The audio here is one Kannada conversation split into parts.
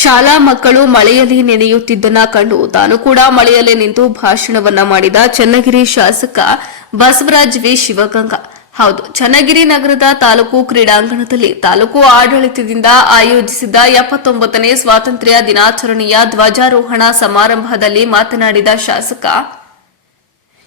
ಶಾಲಾ ಮಕ್ಕಳು ಮಳೆಯಲ್ಲಿ ನೆನೆಯುತ್ತಿದ್ದನ್ನ ಕಂಡು ತಾನು ಕೂಡ ಮಳೆಯಲ್ಲೇ ನಿಂತು ಭಾಷಣವನ್ನ ಮಾಡಿದ ಚನ್ನಗಿರಿ ಶಾಸಕ ಬಸವರಾಜ್ ವಿ. ಶಿವಗಂಗಾ. ಹೌದು, ಚನ್ನಗಿರಿ ನಗರದ ತಾಲೂಕು ಕ್ರೀಡಾಂಗಣದಲ್ಲಿ ತಾಲೂಕು ಆಡಳಿತದಿಂದ ಆಯೋಜಿಸಿದ ಎಪ್ಪತ್ತೊಂಬತ್ತನೇ ಸ್ವಾತಂತ್ರ್ಯ ದಿನಾಚರಣೆಯ ಧ್ವಜಾರೋಹಣ ಸಮಾರಂಭದಲ್ಲಿ ಮಾತನಾಡಿದ ಶಾಸಕ,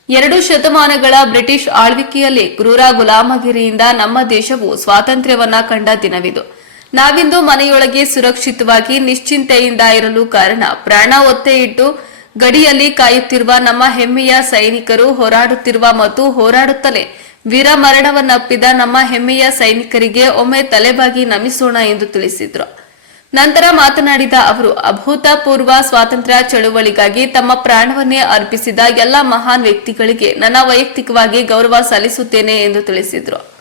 ಎರಡು ಶತಮಾನಗಳ ಬ್ರಿಟಿಷ್ ಆಳ್ವಿಕೆಯಲ್ಲಿ ಕ್ರೂರ ಗುಲಾಮಗಿರಿಯಿಂದ ನಮ್ಮ ದೇಶವು ಸ್ವಾತಂತ್ರ್ಯವನ್ನ ಕಂಡ ದಿನವಿದು. ನಾವಿಂದು ಮನೆಯೊಳಗೆ ಸುರಕ್ಷಿತವಾಗಿ ನಿಶ್ಚಿಂತೆಯಿಂದ ಇರಲು ಕಾರಣ. ಪ್ರಾಣ ಒತ್ತೆ ಇಟ್ಟು ಗಡಿಯಲ್ಲಿ ಕಾಯುತ್ತಿರುವ ನಮ್ಮ ಹೆಮ್ಮೆಯ ಸೈನಿಕರು ಹೋರಾಡುತ್ತಿರುವ ಮತ್ತು ಹೋರಾಡುತ್ತಲೇ. ವೀರ ಮರಣವನ್ನಪ್ಪಿದ ನಮ್ಮ ಹೆಮ್ಮೆಯ ಸೈನಿಕರಿಗೆ ಒಮ್ಮೆ ತಲೆಬಾಗಿ ನಮಿಸೋಣ ಎಂದು ತಿಳಿಸಿದ್ರು. ನಂತರ ಮಾತನಾಡಿದ ಅವರು, ಅಭೂತಪೂರ್ವ ಸ್ವಾತಂತ್ರ್ಯ ಚಳುವಳಿಗಾಗಿ ತಮ್ಮ ಪ್ರಾಣವನ್ನೇ ಅರ್ಪಿಸಿದ ಎಲ್ಲ ಮಹಾನ್ ವ್ಯಕ್ತಿಗಳಿಗೆ ನನ್ನ ವೈಯಕ್ತಿಕವಾಗಿ ಗೌರವ ಸಲ್ಲಿಸುತ್ತೇನೆ ಎಂದು ತಿಳಿಸಿದರು.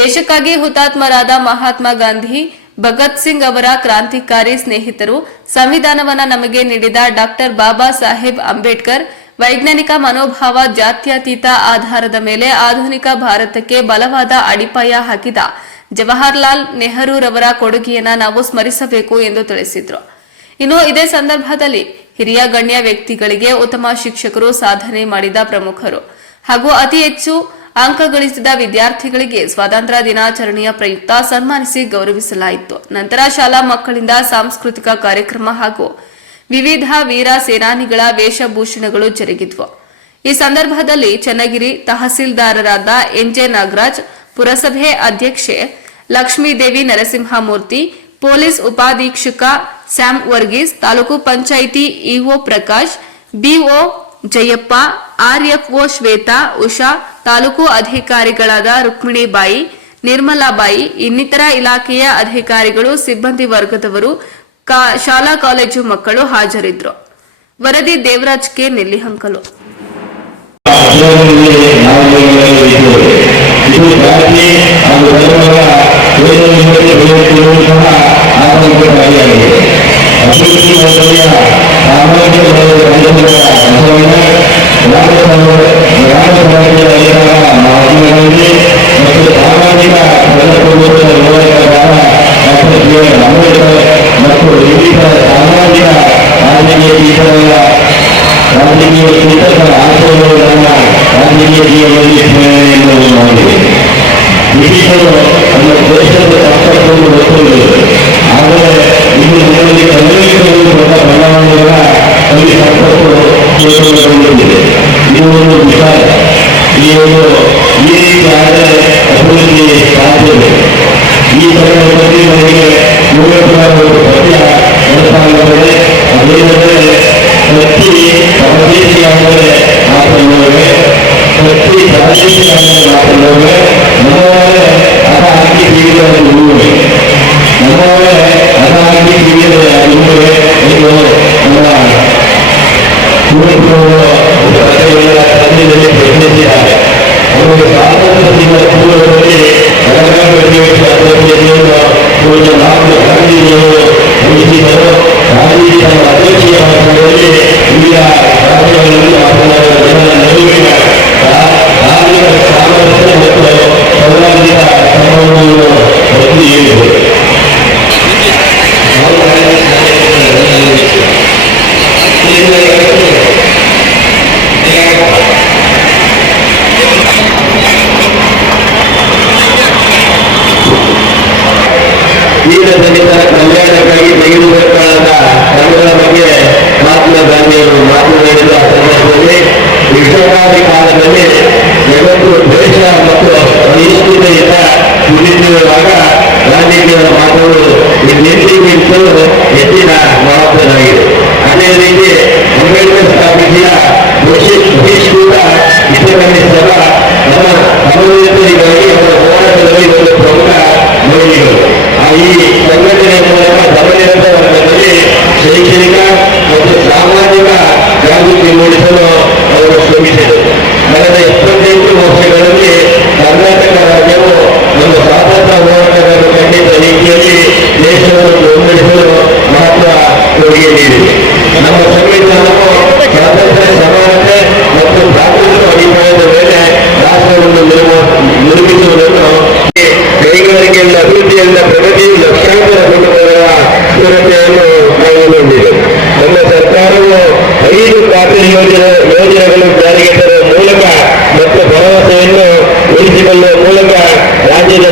ದೇಶಕ್ಕಾಗಿ ಹುತಾತ್ಮರಾದ ಮಹಾತ್ಮ ಗಾಂಧಿ, ಭಗತ್ ಸಿಂಗ್ ಅವರ ಕ್ರಾಂತಿಕಾರಿ ಸ್ನೇಹಿತರು, ಸಂವಿಧಾನವನ್ನ ನಮಗೆ ನೀಡಿದ ಡಾಕ್ಟರ್ ಬಾಬಾ ಸಾಹೇಬ್ ಅಂಬೇಡ್ಕರ್, ವೈಜ್ಞಾನಿಕ ಮನೋಭಾವ ಜಾತ್ಯತೀತ ಆಧಾರದ ಮೇಲೆ ಆಧುನಿಕ ಭಾರತಕ್ಕೆ ಬಲವಾದ ಅಡಿಪಾಯ ಹಾಕಿದ ಜವಾಹರ್ಲಾಲ್ ನೆಹರೂರವರ ಕೊಡುಗೆಯನ್ನ ನಾವು ಸ್ಮರಿಸಬೇಕು ಎಂದು ತಿಳಿಸಿದ್ರು. ಇನ್ನು ಇದೇ ಸಂದರ್ಭದಲ್ಲಿ ಹಿರಿಯ ಗಣ್ಯ ವ್ಯಕ್ತಿಗಳಿಗೆ ಉತ್ತಮ ಶಿಕ್ಷಕರು ಸಾಧನೆ ಮಾಡಿದ ಪ್ರಮುಖರು. ಹಾಗೂ ಅತಿ ಹೆಚ್ಚು ಅಂಕ ಗಳಿಸಿದ ವಿದ್ಯಾರ್ಥಿಗಳಿಗೆ ಸ್ವಾತಂತ್ರ್ಯ ದಿನಾಚರಣೆಯ ಪ್ರಯುಕ್ತ ಸನ್ಮಾನಿಸಿ ಗೌರವಿಸಲಾಯಿತು. ನಂತರ ಶಾಲಾ ಮಕ್ಕಳಿಂದ ಸಾಂಸ್ಕೃತಿಕ ಕಾರ್ಯಕ್ರಮ ಹಾಗೂ ವಿವಿಧ ವೀರ ಸೇನಾನಿಗಳ ವೇಷಭೂಷಣಗಳು ಜರುಗಿದ್ವು. ಈ ಸಂದರ್ಭದಲ್ಲಿ ಚನ್ನಗಿರಿ ತಹಸೀಲ್ದಾರರಾದ ಎನ್ಜೆ ನಾಗರಾಜ್, ಪುರಸಭೆ ಅಧ್ಯಕ್ಷೆ Lakshmidevi Narasimhamurthy, police ಉಪಾಧೀಕ್ಷಕ Sam Varghese, taluk panchayat EO Prakash BO Jayappa RFO Shweta Usha taluk ಅಧಿಕಾರಿಗಳಾದ ರುಕ್ಮಿಣಿಬಾಯಿ, ನಿರ್ಮಲಾಬಾಯಿ, ಇನ್ನಿತರ ಇಲಾಖೆಯ ಅಧಿಕಾರಿಗಳು, ಸಿಬ್ಬಂದಿ ವರ್ಗದವರು ಶಾಲಾ ಕಾಲೇಜು ಮಕ್ಕಳು ಹಾಜರಿದ್ದರು. ವರದಿ ದೇವರಾಜ್ ಕೆ ನೆಲ್ಲಿಹಂಕಲು ಸಾಮಾಜಿಕ ವಲಯದ ಅಧಿಕಾರಿಗಳ ಬಸವಣ್ಣ ಗ್ರಾಮ ಸಭೆ- ಗ್ರಾಮ ಸಭೆಯ ಅಧಿಕಾರ ಮಹಾತ್ಮ ಗಾಂಧಿ ಮತ್ತು ಸಾಮಾಜಿಕ ಪ್ರಜಾಪ್ರಭುತ್ವ ಹೋರಾಟಗಾರ ಡಾಕ್ಟರ್ ಬಿ ಆರ್ ಅಂಬೇಡ್ಕರ್ ಮತ್ತು ವಿವಿಧ ಸಾಮಾಜಿಕ ರಾಜಕೀಯ ಇತರರ ರಾಜಕೀಯ ಚಿಂತಕರ ಆಶಯಗಳನ್ನು ರಾಜಕೀಯ ಜೀವನದಲ್ಲಿ ಪ್ರೇರಣೆಯನ್ನು ಮಾಡಿದೆ ಬ್ರಿಟಿಷರು ನಮ್ಮ ದೇಶದ ಸಂಪತ್ತನ್ನು ಒತ್ತುವುದು ಆದರೆ ಇಂದು ನಮ್ಮಲ್ಲಿ ಕನ್ನಡಿಗರಲ್ಲಿ ದೊಡ್ಡ ಬದಲಾವಣೆಗಳ ಕವಿ ಸಂಪತ್ತು ಚೇತನಗೊಂಡಿದೆ ಇದು ಒಂದು ವಿಚಾರ ಈ ಒಂದು ಈ ರೀತಿ ಆದರೆ ಅಭಿವೃದ್ಧಿ ಸಾಧ್ಯವಿದೆ ಈ ಸಂದರ್ಭದಲ್ಲಿ ನನಗೆ ಮೂವತ್ತರ ಒಂದು ಪದ್ಯ ನಡೆಸಲಾಗುತ್ತದೆ ಅದೇನೆಂದರೆ ಪ್ರತಿ ಪರದೇಶಿಯಾದರೆ ಮಾತನಾಡುವೆ ಪ್ರತಿ ಪ್ರಾದೇಶಿಯಾದರೆ ಮಾತನಾಡುವೆ ನಮ್ಮವರೇ ಅದ ಹಾಕಿ ಬೀಳಿದ ಉಳುವೆ ನಮ್ಮವರೇ ಅದ ಹಾಕಿ ನಮ್ಮ ತಂದೆಯಲ್ಲಿ ಪ್ರಶ್ನಿಸಿದ್ದಾರೆ ಅವರು ಸ್ವಾತಂತ್ರ್ಯ ಸಿಕ್ಕ ಪೂರ್ವದಲ್ಲಿ ಬೆಳಗಾವಿ ಅಧ್ಯಕ್ಷತೆಯನ್ನು ಪೂರ್ವ ನಾಲ್ಕು ಗಾಂಧೀಜಿಯವರು ವಹಿಸಿದರು ಗಾಂಧೀಜಿ ತಮ್ಮ ಮತ್ತು ಸಂಬಂಧಿತ ಸಂಬಂಧವನ್ನು ಒತ್ತಿ ದಲಿತರ ಕಲ್ಯಾಣಕ್ಕಾಗಿ ತೆಗೆದುಕೊಳ್ಳಲಾದ ಕ್ರಮಗಳ ಬಗ್ಗೆ ಮಹಾತ್ಮ ಗಾಂಧಿಯವರು ಮಾತನಾಡಿದ ಸಂದರ್ಭದಲ್ಲಿ ವಿಶ್ವಕಾರಿ ಕಾಲದಲ್ಲಿ ಜಗತ್ತು ದ್ವೇಷ ಮತ್ತು ಅನಿಶ್ಚಿತೆಯಿಂದ ಕುಳಿತಿರುವಾಗ ಗಾಂಧೀಜಿಯವರ ಮಾತುಗಳು ನಿಂತಿಗಿಂತಲೂ ಹೆಚ್ಚಿನ ಮಹತ್ವದಾಗಿದೆ ಅದೇ ರೀತಿ ಅಂಬೇಡ್ಕರ್ ಸ್ಥಾಪಿಸಿದ en la en la y en la Biblia, en la en la en la en la en la en la